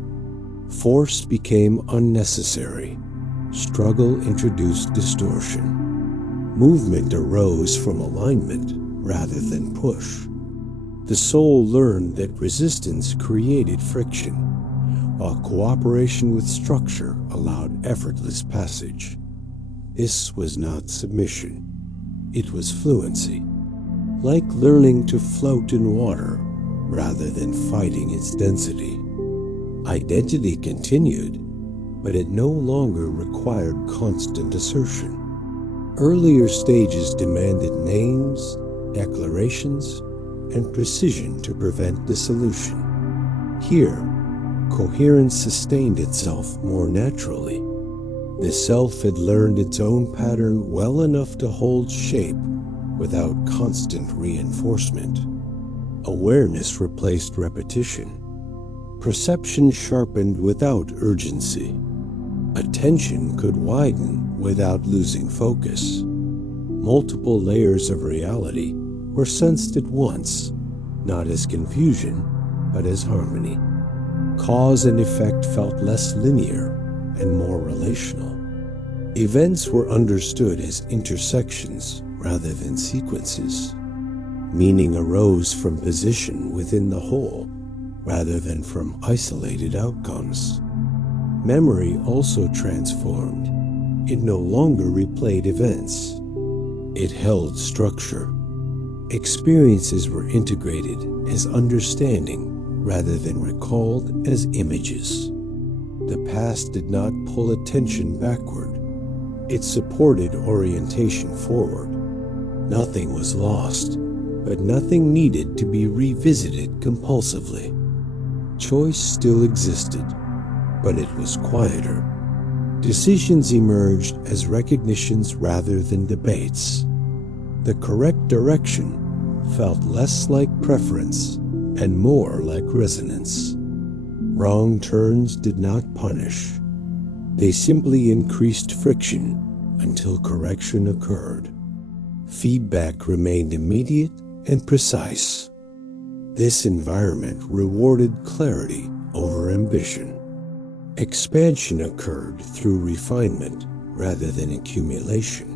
Force became unnecessary. Struggle introduced distortion. Movement arose from alignment rather than push. The soul learned that resistance created friction, while cooperation with structure allowed effortless passage. This was not submission. It was fluency, like learning to float in water rather than fighting its density. Identity continued, but it no longer required constant assertion. Earlier stages demanded names, declarations, and precision to prevent dissolution. Here, coherence sustained itself more naturally. The self had learned its own pattern well enough to hold shape without constant reinforcement. Awareness replaced repetition. Perception sharpened without urgency. Attention could widen without losing focus. Multiple layers of reality were sensed at once, not as confusion, but as harmony. Cause and effect felt less linear and more relational. Events were understood as intersections rather than sequences. Meaning arose from position within the whole rather than from isolated outcomes. Memory also transformed. It no longer replayed events. It held structure. Experiences were integrated as understanding rather than recalled as images. The past did not pull attention backward. It supported orientation forward. Nothing was lost, but nothing needed to be revisited compulsively. Choice still existed, but it was quieter. Decisions emerged as recognitions rather than debates. The correct direction felt less like preference and more like resonance. Wrong turns did not punish. They simply increased friction until correction occurred. Feedback remained immediate and precise. This environment rewarded clarity over ambition. Expansion occurred through refinement rather than accumulation.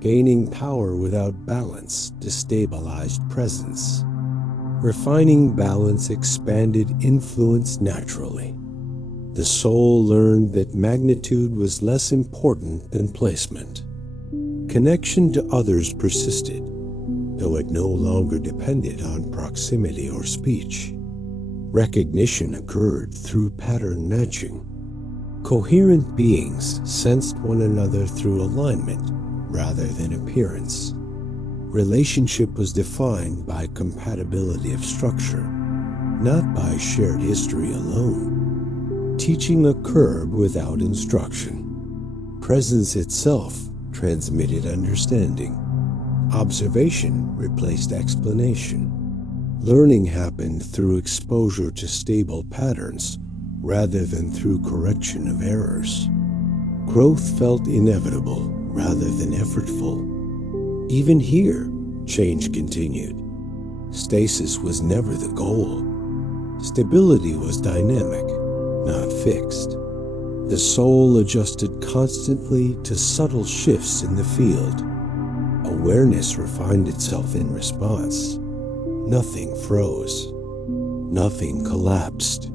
Gaining power without balance destabilized presence. Refining balance expanded influence naturally. The soul learned that magnitude was less important than placement. Connection to others persisted, though it no longer depended on proximity or speech. Recognition occurred through pattern matching. Coherent beings sensed one another through alignment rather than appearance. Relationship was defined by compatibility of structure, not by shared history alone. Teaching occurred without instruction. Presence itself transmitted understanding. Observation replaced explanation. Learning happened through exposure to stable patterns rather than through correction of errors. Growth felt inevitable rather than effortful. Even here, change continued. Stasis was never the goal. Stability was dynamic, not fixed. The soul adjusted constantly to subtle shifts in the field. Awareness refined itself in response. Nothing froze. Nothing collapsed.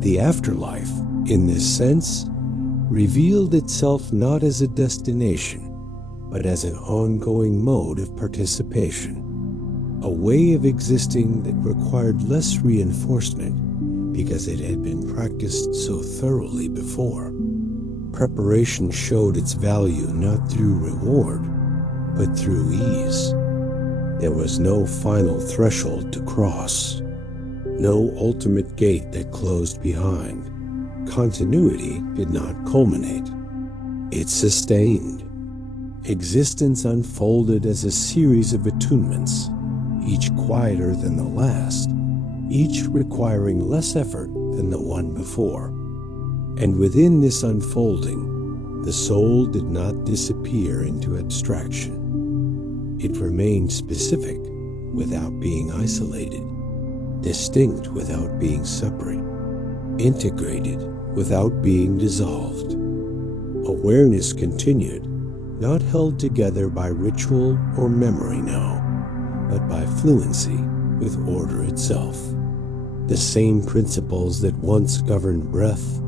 The afterlife, in this sense, revealed itself not as a destination, but as an ongoing mode of participation. a way of existing that required less reinforcement because it had been practiced so thoroughly before. Preparation showed its value not through reward, but through ease. There was no final threshold to cross, no ultimate gate that closed behind. Continuity did not culminate. It sustained. Existence unfolded as a series of attunements, each quieter than the last, each requiring less effort than the one before. And within this unfolding, the soul did not disappear into abstraction. It remained specific without being isolated, distinct without being separate, integrated without being dissolved. Awareness continued, not held together by ritual or memory now, but by fluency with order itself. The same principles that once governed breath,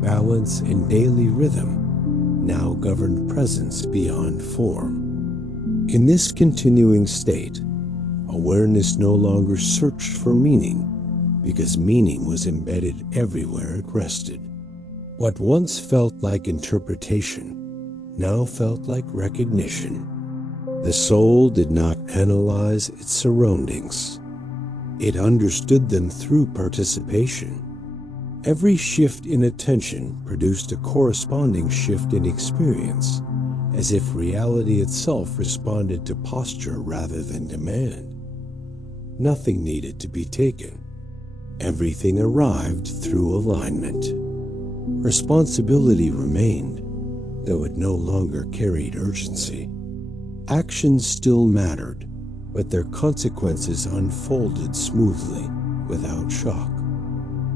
balance, and daily rhythm now governed presence beyond form. In this continuing state, awareness no longer searched for meaning, because meaning was embedded everywhere it rested. What once felt like interpretation now felt like recognition. The soul did not analyze its surroundings. It understood them through participation. Every shift in attention produced a corresponding shift in experience, as if reality itself responded to posture rather than demand. Nothing needed to be taken. Everything arrived through alignment. Responsibility remained, though it no longer carried urgency. Actions still mattered, but their consequences unfolded smoothly, without shock.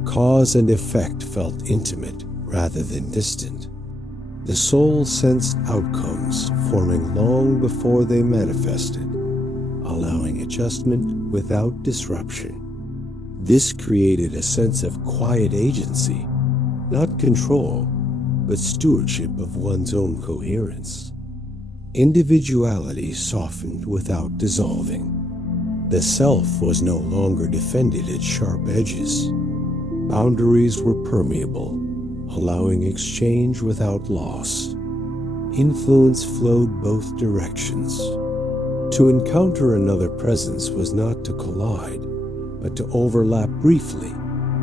Cause and effect felt intimate rather than distant. The soul sensed outcomes forming long before they manifested, allowing adjustment without disruption. This created a sense of quiet agency, not control, but stewardship of one's own coherence. Individuality softened without dissolving. The self was no longer defended at sharp edges. Boundaries were permeable, allowing exchange without loss. Influence flowed both directions. To encounter another presence was not to collide, but to overlap briefly,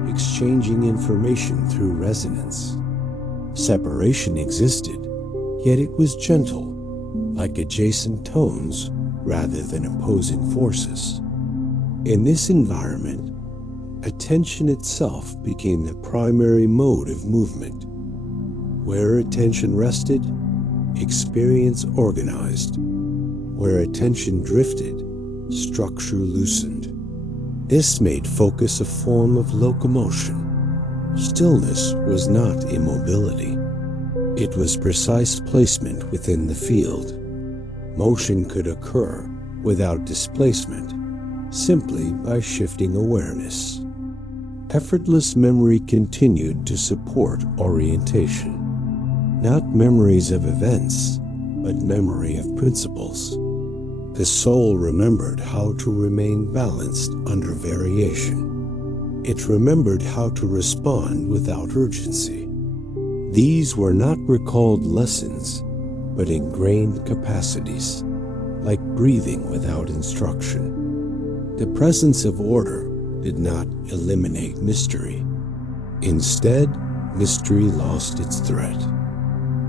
exchanging information through resonance. Separation existed, yet it was gentle, like adjacent tones rather than opposing forces. In this environment, attention itself became the primary mode of movement. Where attention rested, experience organized. Where attention drifted, structure loosened. This made focus a form of locomotion. Stillness was not immobility. It was precise placement within the field. Motion could occur without displacement, simply by shifting awareness. Effortless memory continued to support orientation. Not memories of events, but memory of principles. The soul remembered how to remain balanced under variation. It remembered how to respond without urgency. These were not recalled lessons, but ingrained capacities, like breathing without instruction. The presence of order did not eliminate mystery. Instead, mystery lost its threat.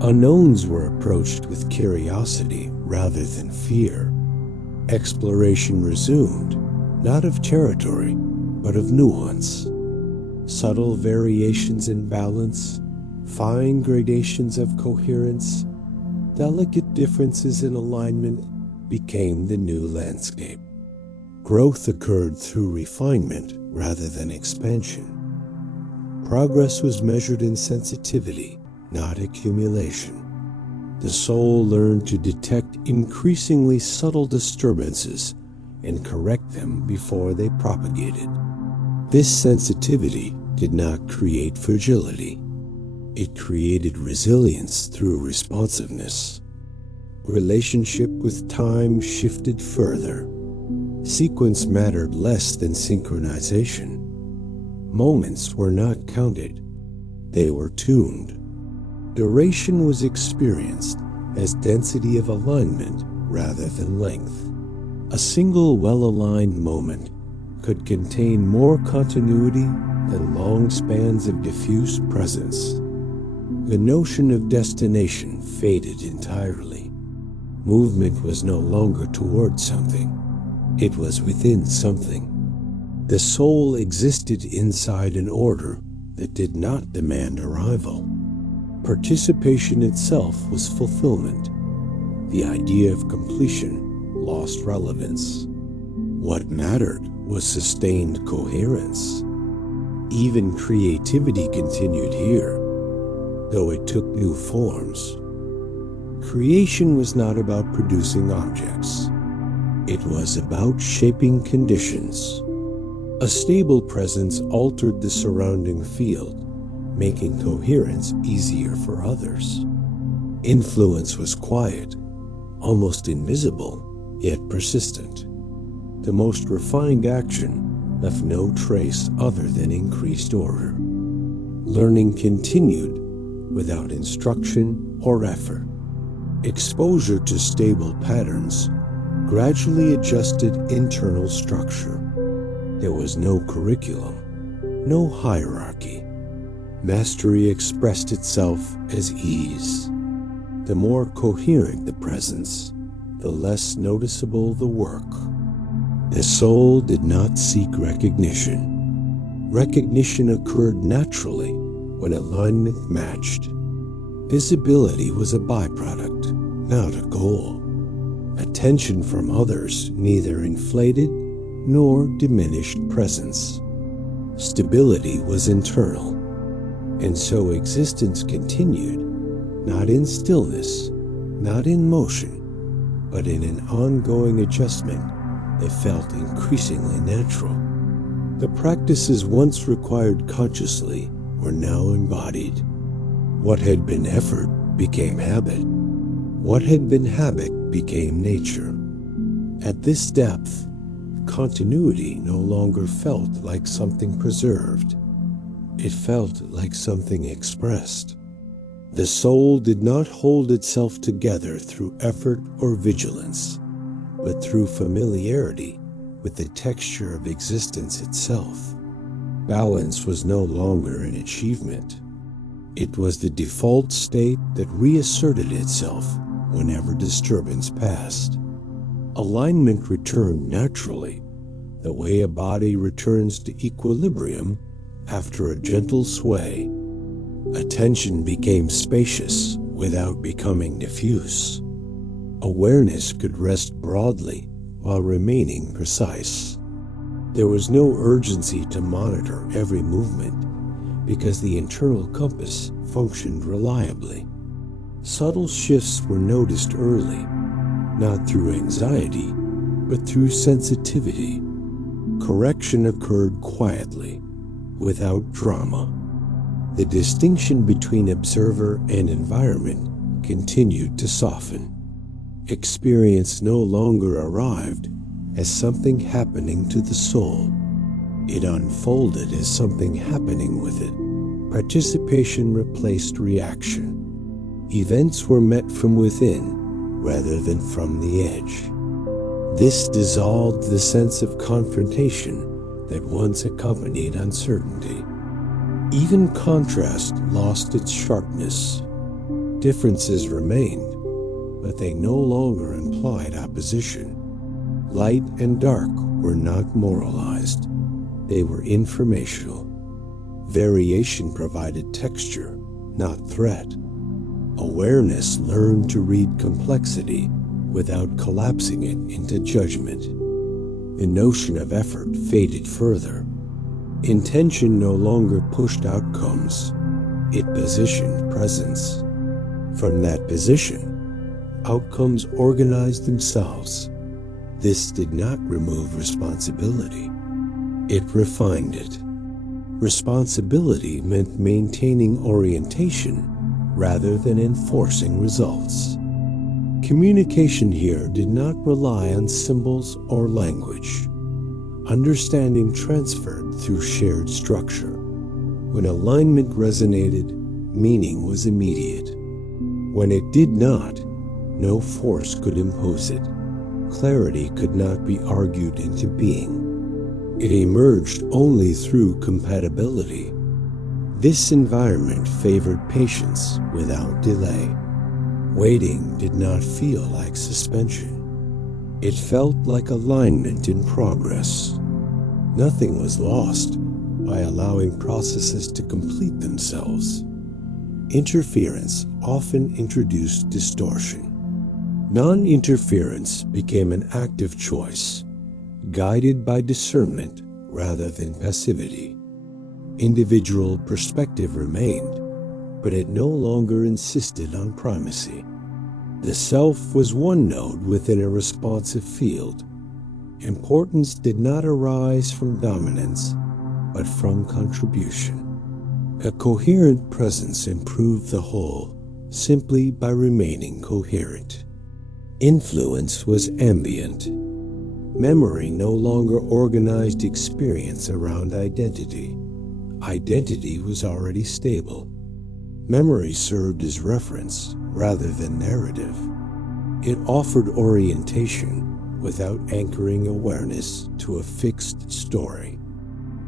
Unknowns were approached with curiosity rather than fear. Exploration resumed, not of territory, but of nuance. Subtle variations in balance, fine gradations of coherence, delicate differences in alignment became the new landscape. Growth occurred through refinement rather than expansion. Progress was measured in sensitivity, not accumulation. The soul learned to detect increasingly subtle disturbances and correct them before they propagated. This sensitivity did not create fragility. It created resilience through responsiveness. Relationship with time shifted further. Sequence mattered less than synchronization. Moments were not counted, they were tuned. Duration was experienced as density of alignment rather than length. A single well-aligned moment could contain more continuity than long spans of diffuse presence. The notion of destination faded entirely. Movement was no longer toward something. It was within something. The soul existed inside an order that did not demand arrival. Participation itself was fulfillment. The idea of completion lost relevance. What mattered was sustained coherence. Even creativity continued here, though it took new forms. Creation was not about producing objects. It was about shaping conditions. A stable presence altered the surrounding field, making coherence easier for others. Influence was quiet, almost invisible, yet persistent. The most refined action left no trace other than increased order. Learning continued without instruction or effort. Exposure to stable patterns gradually adjusted internal structure. There was no curriculum, no hierarchy. Mastery expressed itself as ease. The more coherent the presence, the less noticeable the work. The soul did not seek recognition. Recognition occurred naturally when alignment matched. Visibility was a byproduct, not a goal. Attention from others neither inflated nor diminished presence. Stability was internal, and so existence continued, not in stillness, not in motion, but in an ongoing adjustment that felt increasingly natural. The practices once required consciously were now embodied. What had been effort became habit. What had been habit became nature. At this depth, continuity no longer felt like something preserved. It felt like something expressed. The soul did not hold itself together through effort or vigilance, but through familiarity with the texture of existence itself. Balance was no longer an achievement. It was the default state that reasserted itself whenever disturbance passed. Alignment returned naturally, the way a body returns to equilibrium after a gentle sway. Attention became spacious without becoming diffuse. Awareness could rest broadly while remaining precise. There was no urgency to monitor every movement because the internal compass functioned reliably. Subtle shifts were noticed early, not through anxiety, but through sensitivity. Correction occurred quietly, without drama. The distinction between observer and environment continued to soften. Experience no longer arrived as something happening to the soul. It unfolded as something happening with it. Participation replaced reaction. Events were met from within rather than from the edge. This dissolved the sense of confrontation that once accompanied uncertainty. Even contrast lost its sharpness. Differences remained, but they no longer implied opposition. Light and dark were not moralized. They were informational. Variation provided texture, not threat. Awareness learned to read complexity without collapsing it into judgment. The notion of effort faded further. Intention no longer pushed outcomes. It positioned presence. From that position, outcomes organized themselves. This did not remove responsibility. It refined it. Responsibility meant maintaining orientation rather than enforcing results. Communication here did not rely on symbols or language. Understanding transferred through shared structure. When alignment resonated, meaning was immediate. When it did not, no force could impose it. Clarity could not be argued into being. It emerged only through compatibility. This environment favored patience without delay. Waiting did not feel like suspension. It felt like alignment in progress. Nothing was lost by allowing processes to complete themselves. Interference often introduced distortion. Non-interference became an active choice, guided by discernment rather than passivity. Individual perspective remained, but it no longer insisted on primacy. The self was one node within a responsive field. Importance did not arise from dominance, but from contribution. A coherent presence improved the whole simply by remaining coherent. Influence was ambient. Memory no longer organized experience around identity. Identity was already stable. Memory served as reference rather than narrative. It offered orientation without anchoring awareness to a fixed story.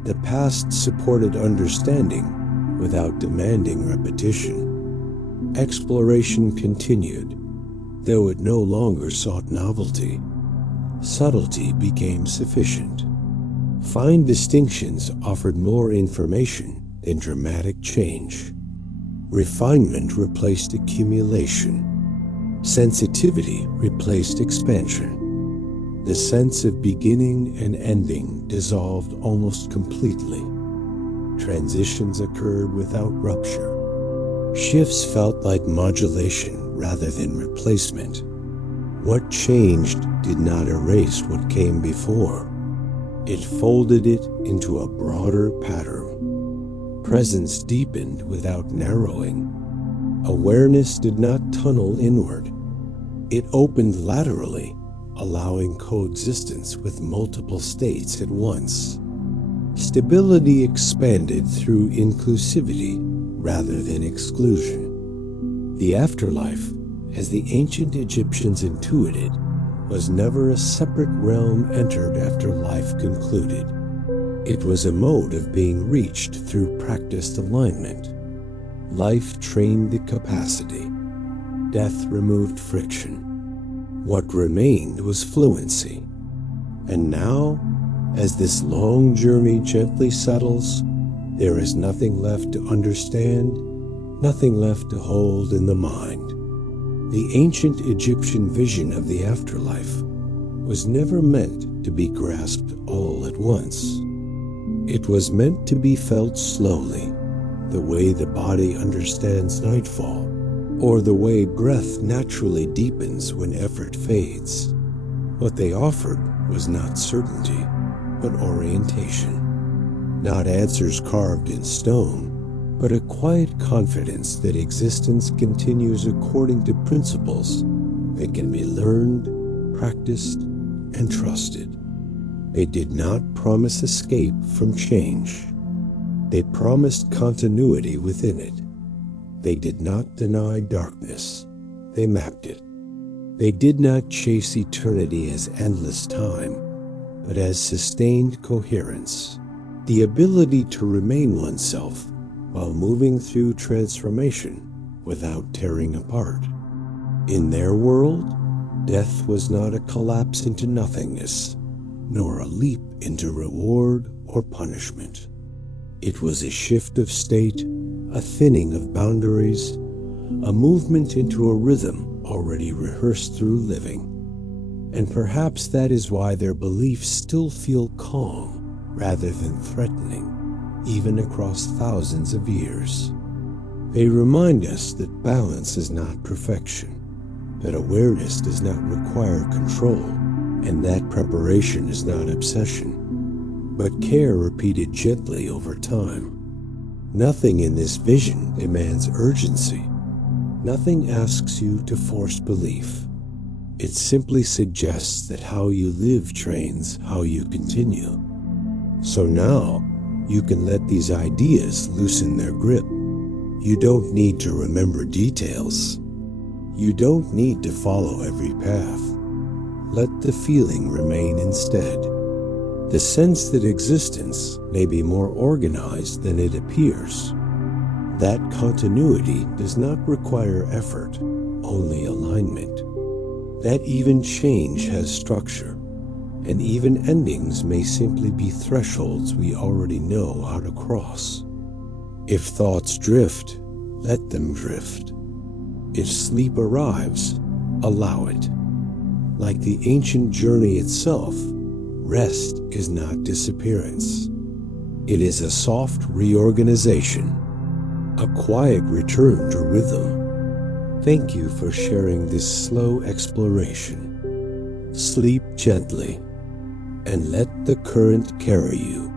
The past supported understanding without demanding repetition. Exploration continued, though it no longer sought novelty. Subtlety became sufficient. Fine distinctions offered more information than dramatic change. Refinement replaced accumulation. Sensitivity replaced expansion. The sense of beginning and ending dissolved almost completely. Transitions occurred without rupture. Shifts felt like modulation rather than replacement. What changed did not erase what came before. It folded it into a broader pattern. Presence deepened without narrowing. Awareness did not tunnel inward. It opened laterally, allowing coexistence with multiple states at once. Stability expanded through inclusivity rather than exclusion. The afterlife, as the ancient Egyptians intuited, was never a separate realm entered after life concluded. It was a mode of being reached through practiced alignment. Life trained the capacity. Death removed friction. What remained was fluency. And now, as this long journey gently settles, there is nothing left to understand, nothing left to hold in the mind. The ancient Egyptian vision of the afterlife was never meant to be grasped all at once. It was meant to be felt slowly, the way the body understands nightfall, or the way breath naturally deepens when effort fades. What they offered was not certainty, but orientation. Not answers carved in stone, but a quiet confidence that existence continues according to principles that can be learned, practiced, and trusted. They did not promise escape from change. They promised continuity within it. They did not deny darkness. They mapped it. They did not chase eternity as endless time, but as sustained coherence. The ability to remain oneself while moving through transformation without tearing apart. In their world, death was not a collapse into nothingness, nor a leap into reward or punishment. It was a shift of state, a thinning of boundaries, a movement into a rhythm already rehearsed through living. And perhaps that is why their beliefs still feel calm rather than threatening, even across thousands of years. They remind us that balance is not perfection, that awareness does not require control, and that preparation is not obsession, but care repeated gently over time. Nothing in this vision demands urgency. Nothing asks you to force belief. It simply suggests that how you live trains how you continue. So now, you can let these ideas loosen their grip. You don't need to remember details. You don't need to follow every path. Let the feeling remain instead. The sense that existence may be more organized than it appears. That continuity does not require effort, only alignment. That even change has structure, and even endings may simply be thresholds we already know how to cross. If thoughts drift, let them drift. If sleep arrives, allow it. Like the ancient journey itself, rest is not disappearance. It is a soft reorganization, a quiet return to rhythm. Thank you for sharing this slow exploration. Sleep gently and let the current carry you.